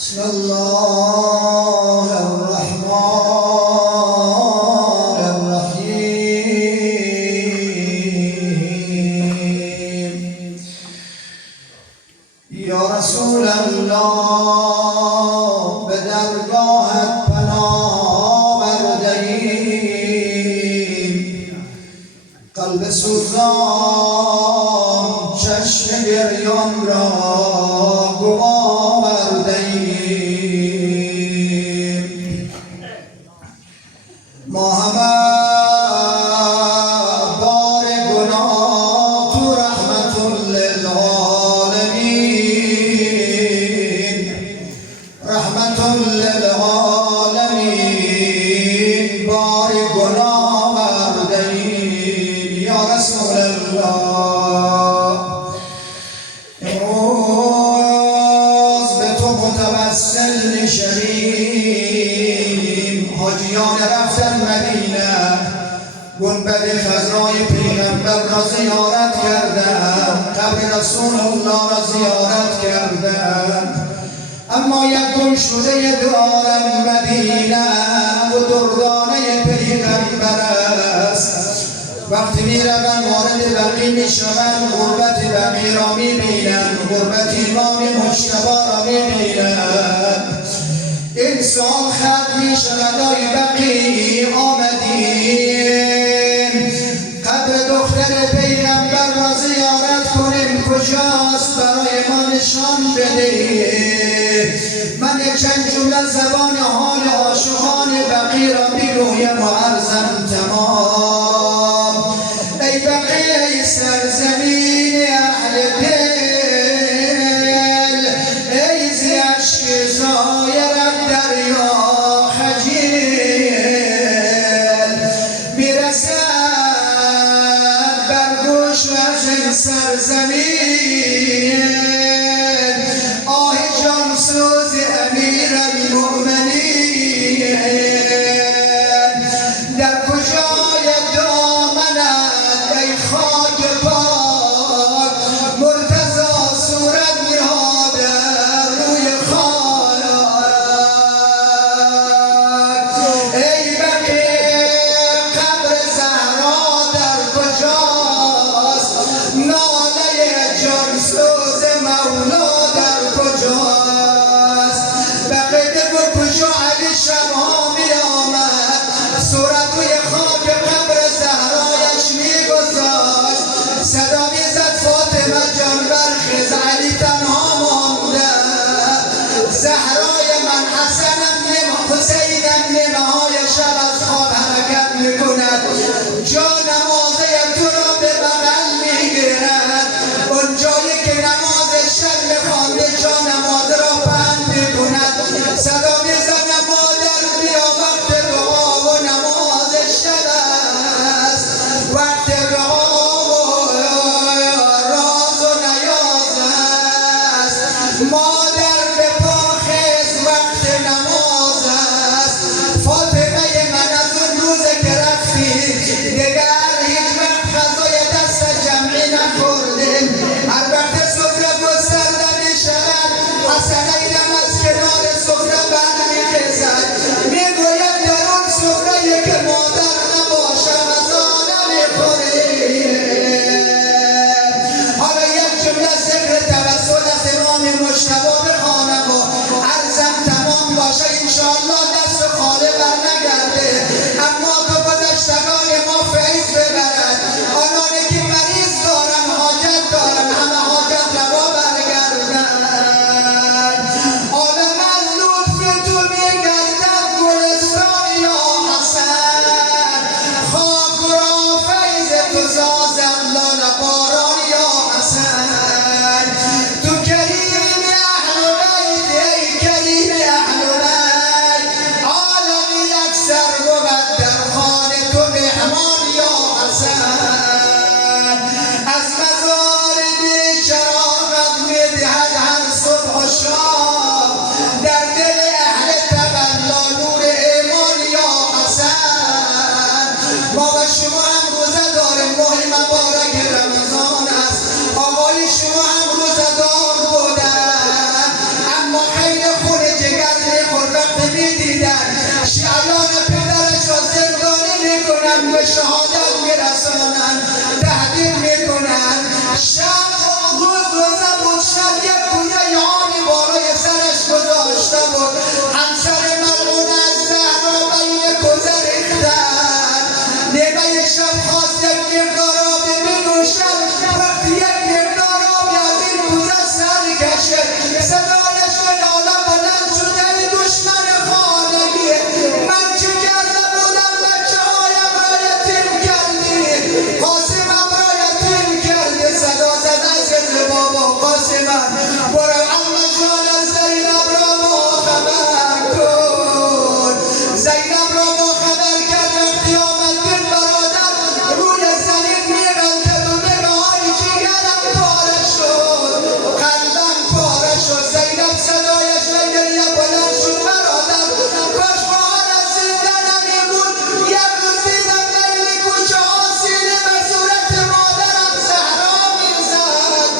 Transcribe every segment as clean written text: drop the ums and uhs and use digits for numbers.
بسم الله الرحمن الرحیم. یا رسول الله به درگاهت پناه برده‌ایم، قلب سوزان چشم گریان را گوا برده‌ایم. ما همه بار گناه تو رحمت للعالمین، رحمت للعالمین بار گناه برده‌ایم. یا رسول الله امروز به تو متوسل میشویم. حاجیان رفتن مدینه گنبد خضرای پیغمبر را زیارت کردند، قبر رسول الله را زیارت کردند، اما یک گمشده دارن مدینه و دردانه پیغمبر است. وقتی می روند وارد بقیع می شوند، غربت بقیع را می بینند، غربت امام مجتبی را می بینند. این سال ختم می شود آی بقیع آمدیم قبر دختر پیغمبر را زیارت کنیم، کجاست برای ما نشان بده. من چند جمله زبان حال عاشقان بقیع را بگویم و عرضم تمام. ای بقیع ای سرزمین اهل دل، ای زی اشک زایرم دریا خجیل، میرسد بر گوش و از این سرزمین آه جانسوز امیر المؤمنین. در کجای دامنت ای خاک پاک، مرتضی صورت نهاده روی خاک. ای بقیع قبر زهرا در کجاست، ناله جانسوز مولا در کجاست. بقیع بگو کجا علی شبها می آمد، صورت روی خاک قبر زهرایش می گذاشت، صدا می زد فاطمه جان برخیز علی تنها مانده. زهرای من حسنم حسینم نیمه های شب از خواب حرکت می کند، جا نمازه تو را به بغل می گیرد، اون جایی که نماز شب می خوانده جا نماز را پهن می کند. صدا می زنم مادر بیا وقت دعا و نماز شب است، وقت دعا و راز و نیاز است. مادر به پا خیز وقت نماز است. فاطمه من از اون روزه که رفتی دگر هیچ وقت غذای دست جمعی نخوردیم. هر وقت سفره گسترده می شود حسنینم از کنار سفره برمیخیزد، میگوید در اون سفره که مادر نباشه غذا نمیخوریم. حالا یک جمله ذکر توسل از امام مجتبی بخوانم و عرضم تمام باشه، انشاءالله دست خالی بر نگرده، اما تو گذشتگان ما فیض ببرد. آنانی که مریض دارن حاجت دارن همه حاجت روا برگردن. عالم از لطف تو میگردد گلستان یا حسن، خاک را فیض تو سازد لاله باران یا حسن. تو کریم اهل بیت ای کریم اهل بیت، به شهادت میرسانن، تهدید میکنن. شب روز بود، شب یک کوزه آبی بالای سرش گذاشته بود. همسر ملعون از زهرا بین کوزه ریختن. نیمه شب خواست یک مقدار آبی بنوشد. وقتی یک مقدار آبی از این کوزه سر کشید، صدایش به ناله بلند شد: ای دشمن خانگی، من چه کرده بودم؟ بچه هایم را یتیم کردی، قاسمم را یتیم کردی. صدا زد: عزیز بابا قاسمم، برو عمه جان زینب را باخبر کن. زینب را باخبر کرد. وقتی آمد دل برادر روی زمین میغلطد و بگه: های جیگرم پاره شد، قلبم پاره شد. زینب صدایش به گریه بلند شد: برادر، کاش ماهر از زنده نمیبود. یک روز دیدم بین کوچه ها سینه به صورت مادرم زهرا میزد.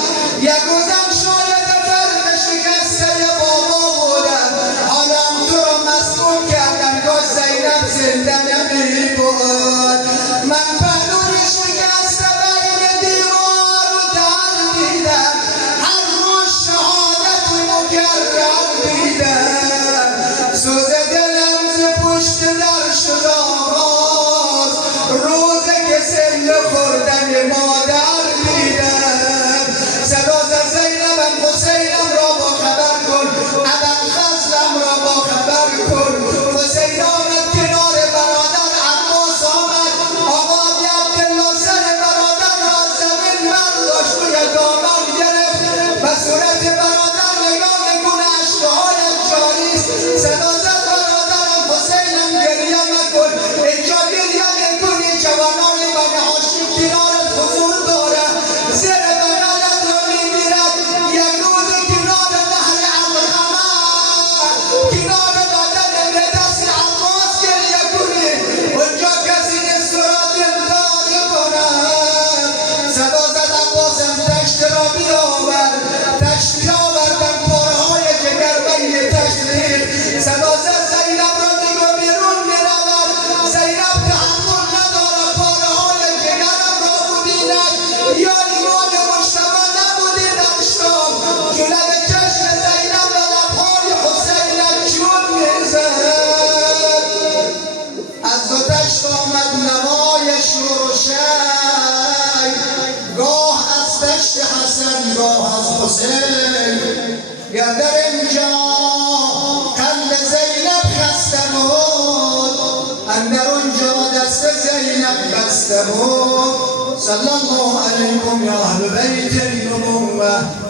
یک روزم شاید فرق شکسته بابا بودم. حالا هم تو را مسموم کردم، کاش زینب زنده نمیبود. من پهلوی شکسته بین دیوار و در دیدم، هر روز شهادت مکرر دیدم. سوز دلم ز پشت در شد آغاز، روزه که سله خوردن مادر دیدم. صدا زد: زینبم، حسینم را باخبر کن، ابوالفضلم را باخبر کن. حسین آمد کنار برادر، عباس آمد. آقا عبدالله سر برادر را از زمین برداشت و یک دامن گرفت. به صورت برادر نگاه میکنه، اشکهایش جاری است. صدا زد: برادرم حسینم، گریه مکن. اینجا گریه میکنی، جوانان بنی هاشم کنارت حضور داره. زیر بغلت را میگیرد. یک روز کنار نهر علقمه، کنار بدن به دست عباس گریه کنی، اونجا کسی نیست تو را دلداری کند. صدا زد: عباسم، تشت را بیاور. تشت بیاوردم، پاره‌های جگر بین تشت ریخت. صدا زد: زینب را دیگه بیرون میرود. زینب تحمل نداره پاره‌های جگرم را ببیند. یا ایمان مجتبی نبودی در شام، جلوی چشم زینب و لب‌های حسینت چون میزد. از دو تشت آمد نوای شور و شی، گاه از تشت حسن، گاه از حسین. گر در اینجا قلب زینب خسته بود، اندر آنجا دست زینب بسته بود. صلی الله علیکم یا اهل بیت النبوة.